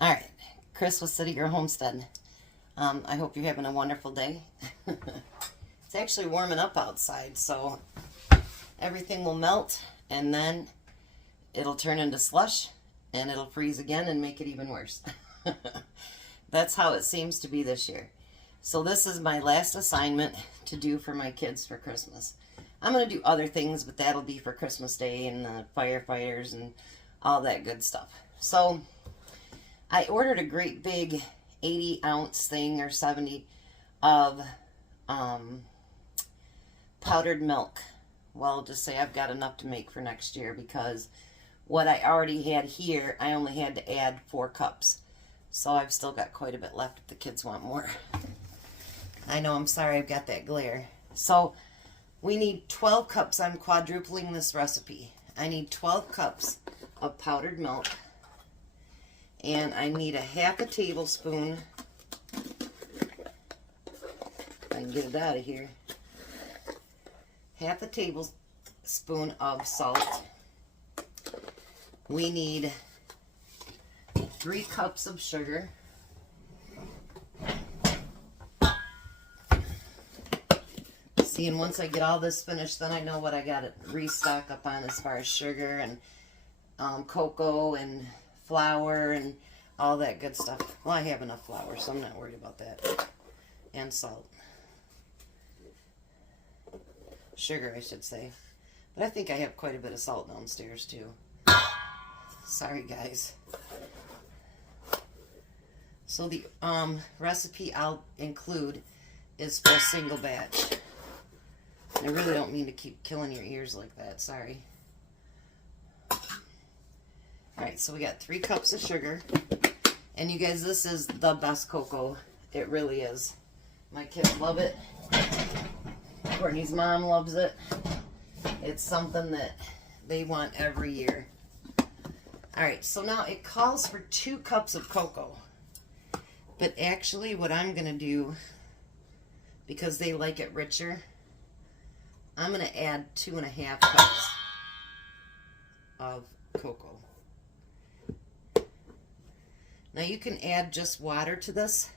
All right, Chris with City Girl Homestead. I hope you're having a wonderful day. It's actually warming up outside, so everything will melt, and then it'll turn into slush, and it'll freeze again and make it even worse. That's how it seems to be this year. So this is my last assignment to do for my kids for Christmas. I'm going to do other things, but that'll be for Christmas Day and the firefighters and all that good stuff. So I ordered a great big 80-ounce thing or 70 of powdered milk. Well, just say I've got enough to make for next year, because what I already had here, I only had to add 4 cups. So I've still got quite a bit left if the kids want more. I know, I'm sorry I've got that glare. So we need 12 cups. I'm quadrupling this recipe. I need 12 cups of powdered milk. And I need a half a tablespoon, if I can get it out of here, half a tablespoon of salt. We need 3 cups of sugar. See, and once I get all this finished, then I know what I got to restock up on as far as sugar and cocoa and flour and all that good stuff. Well, I have enough flour, so I'm not worried about that. And salt. Sugar, I should say. But I think I have quite a bit of salt downstairs, too. Sorry, guys. So the recipe I'll include is for a single batch. I really don't mean to keep killing your ears like that. Sorry. Alright, so we got 3 cups of sugar. And you guys, this is the best cocoa. It really is. My kids love it. Courtney's mom loves it. It's something that they want every year. Alright, so now it calls for 2 cups of cocoa. But actually what I'm going to do, because they like it richer, I'm going to add 2.5 cups of cocoa. Now you can add just water to this,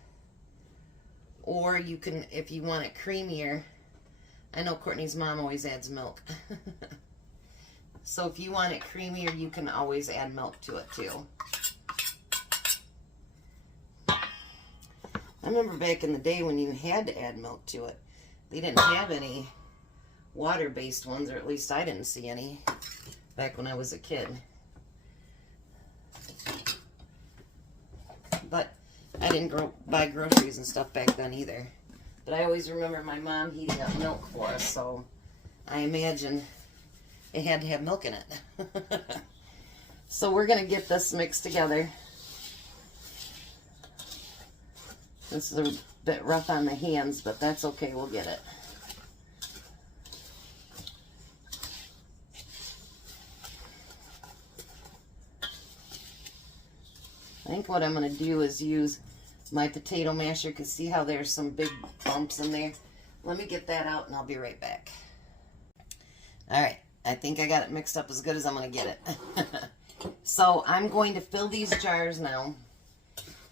or you can, if you want it creamier, I know Courtney's mom always adds milk. So if you want it creamier, you can always add milk to it too. I remember back in the day when you had to add milk to it. They didn't have any water-based ones, or at least I didn't see any back when I was a kid. But I didn't buy groceries and stuff back then either. But I always remember my mom heating up milk for us, so I imagine it had to have milk in it. So we're going to get this mixed together. This is a bit rough on the hands, but that's okay, we'll get it. I think what I'm going to do is use my potato masher, because see how there's some big bumps in there? Let me get that out and I'll be right back. Alright, I think I got it mixed up as good as I'm going to get it. So I'm going to fill these jars now.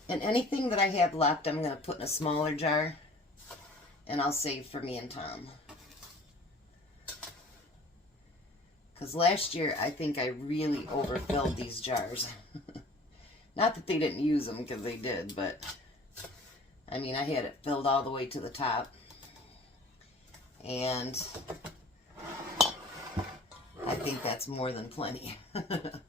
And anything that I have left, I'm going to put in a smaller jar. And I'll save for me and Tom. Because last year, I think I really overfilled these jars. Not that they didn't use them, because they did, but I mean, I had it filled all the way to the top. And I think that's more than plenty. I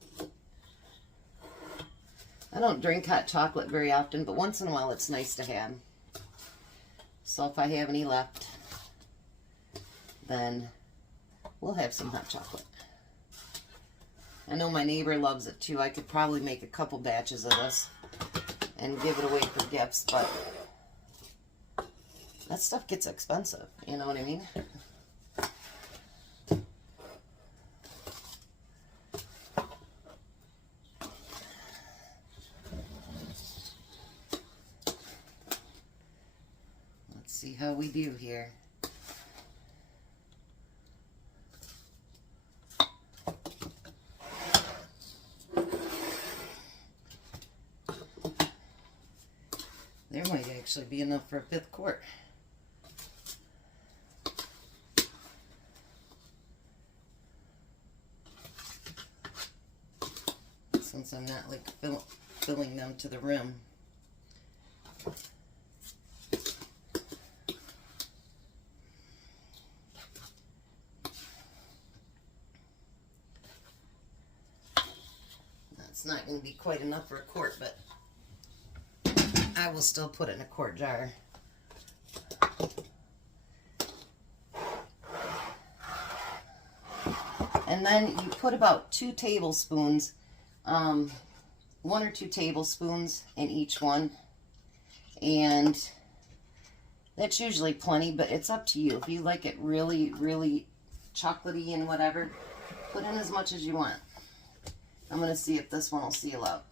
don't drink hot chocolate very often, but once in a while it's nice to have. So if I have any left, then we'll have some hot chocolate. I know my neighbor loves it too. I could probably make a couple batches of this and give it away for gifts, but that stuff gets expensive, you know what I mean? Let's see how we do here. There might actually be enough for a 5th quart. Since I'm not like filling them to the rim. That's not going to be quite enough for a quart, but I will still put it in a quart jar. And then you put about 2 tablespoons, 1 or 2 tablespoons in each one. And that's usually plenty, but it's up to you. If you like it really, really chocolatey and whatever, put in as much as you want. I'm going to see if this one will seal up.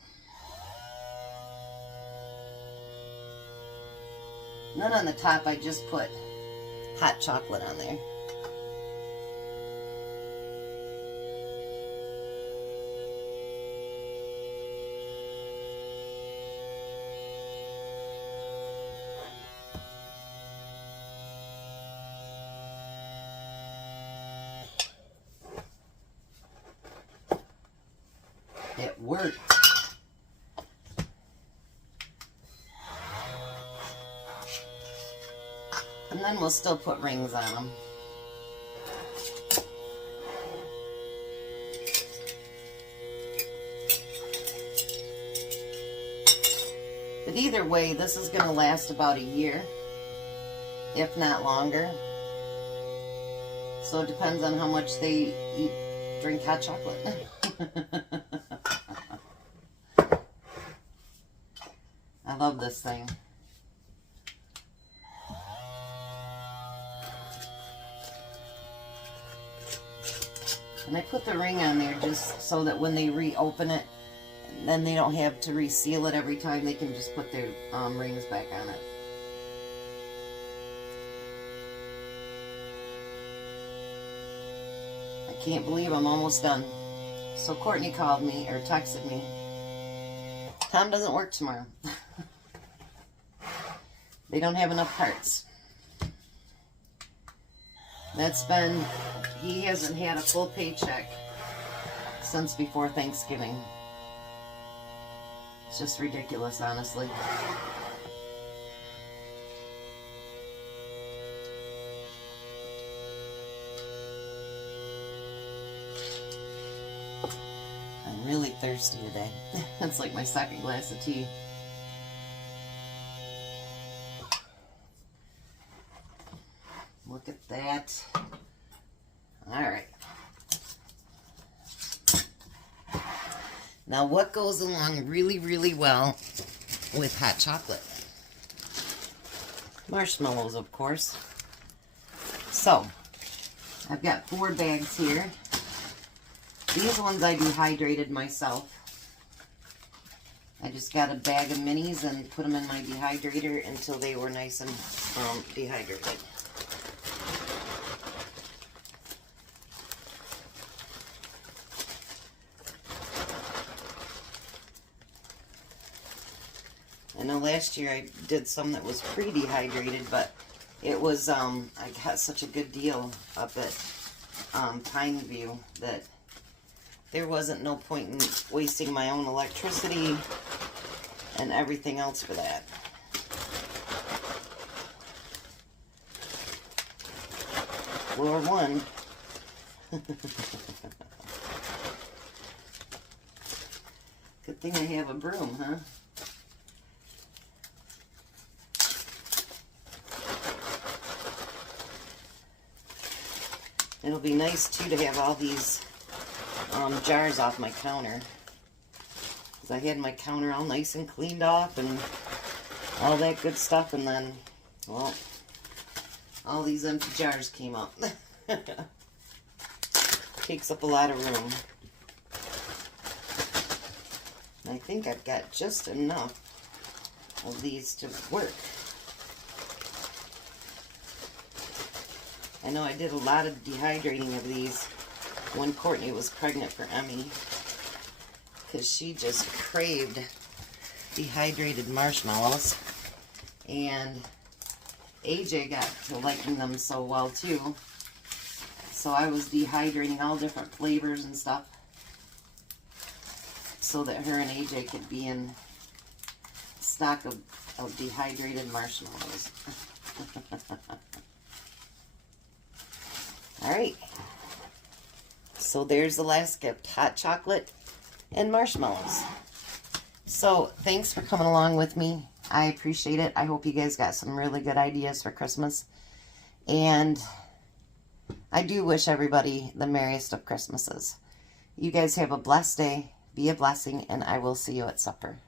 None on the top, I just put hot chocolate on there. It worked. And then we'll still put rings on them. But either way, this is going to last about a year, if not longer. So it depends on how much they drink hot chocolate. I love this thing. And I put the ring on there just so that when they reopen it, then they don't have to reseal it every time. They can just put their rings back on it. I can't believe I'm almost done. So Courtney called me, or texted me. Tom doesn't work tomorrow. They don't have enough parts. He hasn't had a full paycheck since before Thanksgiving. It's just ridiculous, honestly. I'm really thirsty today. It's like my 2nd glass of tea. Look at that. All right. Now, what goes along really, really well with hot chocolate? Marshmallows, of course. So, I've got 4 bags here. These ones I dehydrated myself. I just got a bag of minis and put them in my dehydrator until they were nice and dehydrated. I know last year I did some that was pre-dehydrated, but it was, I got such a good deal up at Pineview that there wasn't no point in wasting my own electricity and everything else for that. Floor 1. Good thing I have a broom, huh? It'll be nice, too, to have all these jars off my counter. Because I had my counter all nice and cleaned off and all that good stuff. And then, well, all these empty jars came up. Takes up a lot of room. And I think I've got just enough of these to work. I know I did a lot of dehydrating of these when Courtney was pregnant for Emmy, because she just craved dehydrated marshmallows. And AJ got to liking them so well too. So I was dehydrating all different flavors and stuff so that her and AJ could be in stock of dehydrated marshmallows. Alright. So there's the last gift. Hot chocolate and marshmallows. So thanks for coming along with me. I appreciate it. I hope you guys got some really good ideas for Christmas. And I do wish everybody the merriest of Christmases. You guys have a blessed day. Be a blessing, and I will see you at supper.